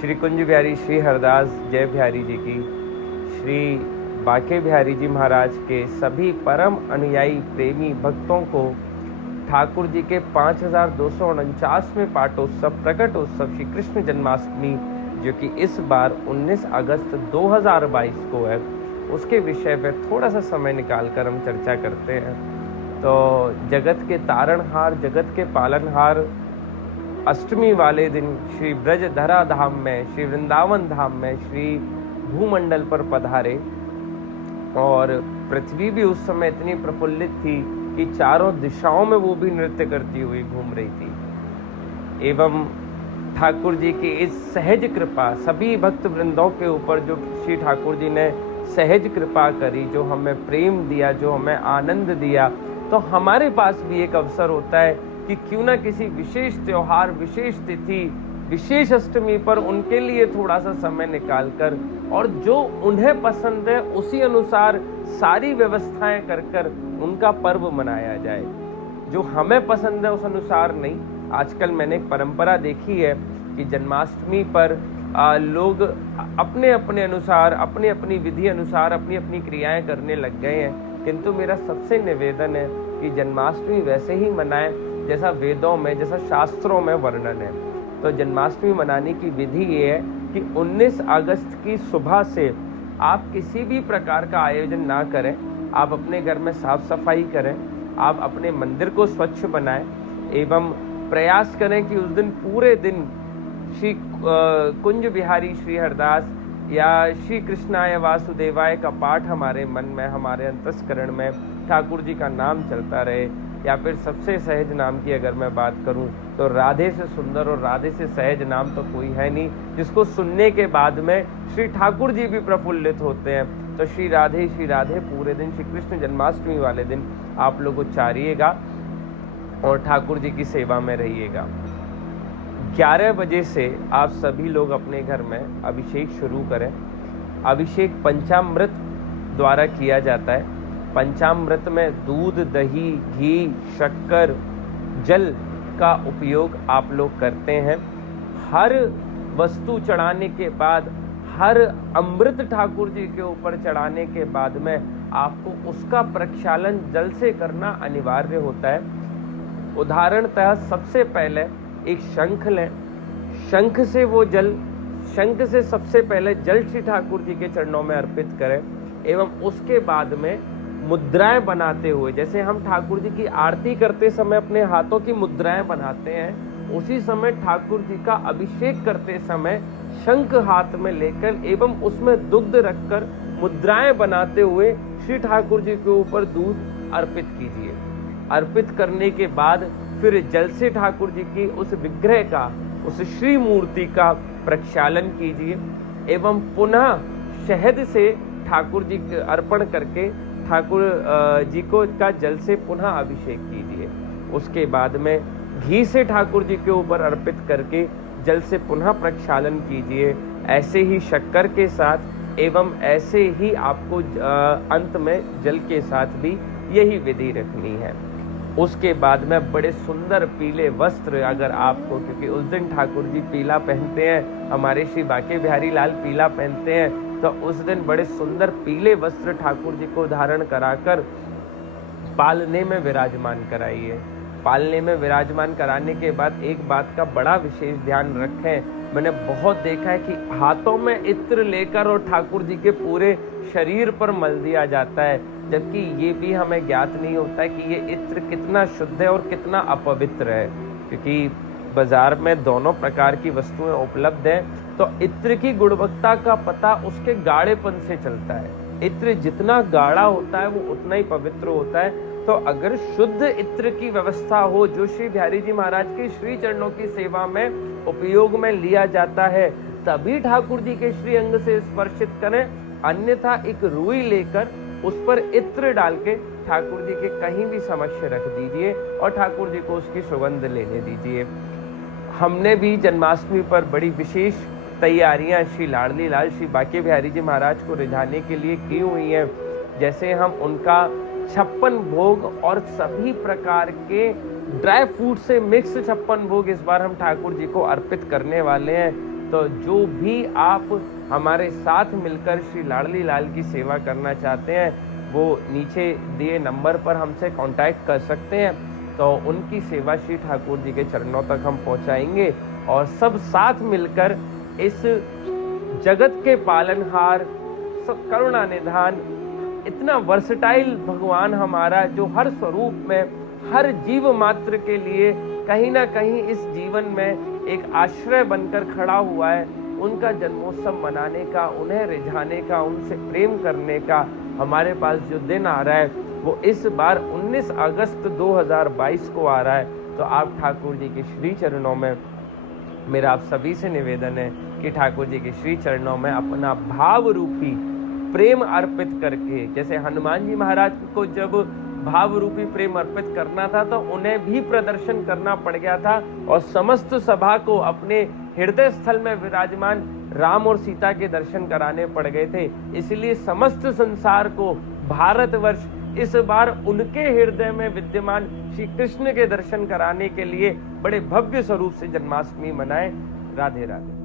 श्री कुंज बिहारी श्री हरदास जय बिहारी जी की, श्री बाके बिहारी जी महाराज के सभी परम अनुयायी प्रेमी भक्तों को ठाकुर जी के 5249वें पाठोत्सव प्रकटोत्सव श्री कृष्ण जन्माष्टमी, जो कि इस बार 19 अगस्त 2022 को है, उसके विषय पर थोड़ा सा समय निकालकर हम चर्चा करते हैं। तो जगत के तारणहार, जगत के पालनहार अष्टमी वाले दिन श्री ब्रज धरा धाम में, श्री वृंदावन धाम में, श्री भूमंडल पर पधारे और पृथ्वी भी उस समय इतनी प्रफुल्लित थी कि चारों दिशाओं में वो भी नृत्य करती हुई घूम रही थी। एवं ठाकुर जी की इस सहज कृपा सभी भक्त वृंदों के ऊपर, जो श्री ठाकुर जी ने सहज कृपा करी, जो हमें प्रेम दिया, जो हमें आनंद दिया, तो हमारे पास भी एक अवसर होता है कि क्यों ना किसी विशेष त्योहार, विशेष तिथि, विशेष अष्टमी पर उनके लिए थोड़ा सा समय निकालकर और जो उन्हें पसंद है उसी अनुसार सारी व्यवस्थाएं कर उनका पर्व मनाया जाए। जो हमें पसंद है उस अनुसार नहीं। आजकल मैंने एक परंपरा देखी है कि जन्माष्टमी पर लोग अपने अपने अनुसार, अपनी अपनी विधि अनुसार अपनी अपनी क्रियाएं करने लग गए हैं, किंतु मेरा सबसे निवेदन है कि जन्माष्टमी वैसे ही मनाएं जैसा वेदों में, जैसा शास्त्रों में वर्णन है। तो जन्माष्टमी मनाने की विधि ये है कि 19 अगस्त की सुबह से आप किसी भी प्रकार का आयोजन ना करें, आप अपने घर में साफ सफाई करें, आप अपने मंदिर को स्वच्छ बनाएं एवं प्रयास करें कि उस दिन पूरे दिन श्री कुंज बिहारी श्री हरदास या श्री कृष्णाय वासुदेवाय का पाठ हमारे मन में, हमारे अंतस्करण में ठाकुर जी का नाम चलता रहे। या फिर सबसे सहज नाम की अगर मैं बात करूं तो राधे से सुंदर और राधे से सहज नाम तो कोई है नहीं, जिसको सुनने के बाद में श्री ठाकुर जी भी प्रफुल्लित होते हैं। तो श्री राधे पूरे दिन श्री कृष्ण जन्माष्टमी वाले दिन आप लोग उच्चारिएगा और ठाकुर जी की सेवा में रहिएगा। 11 बजे से आप सभी लोग अपने घर में अभिषेक शुरू करें। अभिषेक पंचामृत द्वारा किया जाता है। पंचामृत में दूध, दही, घी, शक्कर, जल का उपयोग आप लोग करते हैं। हर वस्तु चढ़ाने के बाद, हर अमृत ठाकुर जी के ऊपर चढ़ाने के बाद में आपको उसका प्रक्षालन जल से करना अनिवार्य होता है। उदाहरणतः सबसे पहले एक शंख लें, शंख से सबसे पहले जल श्री ठाकुर जी के चरणों में अर्पित करें एवं उसके बाद में मुद्राएं बनाते हुए, जैसे हम ठाकुर जी की आरती करते समय अपने हाथों की मुद्राएं बनाते हैं, उसी समय ठाकुर जी का अभिषेक करते समय शंख हाथ में लेकर एवं उसमें दुग्ध रखकर मुद्राएं बनाते हुए श्री ठाकुर जी के ऊपर दूध अर्पित कीजिए। अर्पित करने के बाद फिर जल से ठाकुर जी की उस विग्रह का, उस श्री मूर्ति का प्रक्षालन कीजिए एवं पुनः शहद से ठाकुर जी अर्पण करके ठाकुर जी को का जल से पुनः अभिषेक कीजिए। उसके बाद में घी से ठाकुर जी के ऊपर अर्पित करके जल से पुनः प्रक्षालन कीजिए। ऐसे ही शक्कर के साथ एवं ऐसे ही आपको अंत में जल के साथ भी यही विधि रखनी है। उसके बाद में बड़े सुंदर पीले वस्त्र, अगर आपको, क्योंकि उस दिन ठाकुर जी पीला पहनते हैं, हमारे श्री बाके बिहारी लाल पीला पहनते हैं, तो उस दिन बड़े सुंदर पीले वस्त्र ठाकुर जी को धारण कराकर पालने में विराजमान कराइए। पालने में विराजमान कराने के बाद एक बात का बड़ा विशेष ध्यान रखें। मैंने बहुत देखा है कि हाथों में इत्र लेकर और ठाकुर जी के पूरे शरीर पर मल दिया जाता है, जबकि ये भी हमें ज्ञात नहीं होता है कि ये इत्र कितना शुद्ध है और कितना अपवित्र है, क्योंकि बाजार में दोनों प्रकार की वस्तुएं उपलब्ध हैं। तो इत्र की गुणवत्ता का पता उसके गाढ़ेपन से चलता है। इत्र जितना गाढ़ा होता है वो उतना ही पवित्र होता है। तो अगर शुद्ध इत्र की व्यवस्था हो, जो श्री बिहारी जी महाराज के श्री चरणों की सेवा में उपयोग में लिया जाता है, तभी ठाकुर जी के श्री अंग से स्पर्शित करें। अन्यथा एक रुई लेकर उस पर इत्र डाल के ठाकुर जी के कहीं भी समक्ष रख दीजिए और ठाकुर जी को उसकी सुगंध लेने दीजिए। हमने भी जन्माष्टमी पर बड़ी विशेष तैयारियां श्री लाडली लाल श्री बाके बिहारी जी महाराज को रिझाने के लिए की हुई हैं। जैसे हम उनका 56 भोग और सभी प्रकार के ड्राई फ्रूट से मिक्स 56 भोग इस बार हम ठाकुर जी को अर्पित करने वाले हैं। तो जो भी आप हमारे साथ मिलकर श्री लाडली लाल की सेवा करना चाहते हैं वो नीचे दिए नंबर पर हमसे कांटेक्ट कर सकते हैं। तो उनकी सेवा श्री ठाकुर जी के चरणों तक हम पहुंचाएंगे और सब साथ मिलकर इस जगत के पालनहार, करुणा निधान, इतना वर्सटाइल भगवान हमारा, जो हर स्वरूप में हर जीव मात्र के लिए कहीं ना कहीं इस जीवन में एक आश्रय बनकर खड़ा हुआ है, उनका जन्मोत्सव मनाने का, उन्हें रिझाने का, उनसे प्रेम करने का हमारे पास जो दिन आ रहा है वो इस बार 19 अगस्त 2022 को आ रहा है। तो आप ठाकुर जी के श्री चरणों में, मेरा आप सभी से निवेदन है कि ठाकुर जी के श्री चरणों में अपना भाव रूपी प्रेम अर्पित करके, जैसे हनुमान जी महाराज को जब भाव रूपी प्रेम अर्पित करना था तो उन्हें भी प्रदर्शन करना पड़ गया था और समस्त सभा को अपने हृदय स्थल में विराजमान राम और सीता के दर्शन कराने पड़ गए थे। इसलिए समस्त संसार को, भारतवर्ष इस बार उनके हृदय में विद्यमान श्री कृष्ण के दर्शन कराने के लिए बड़े भव्य स्वरूप से जन्माष्टमी मनाए। राधे राधे।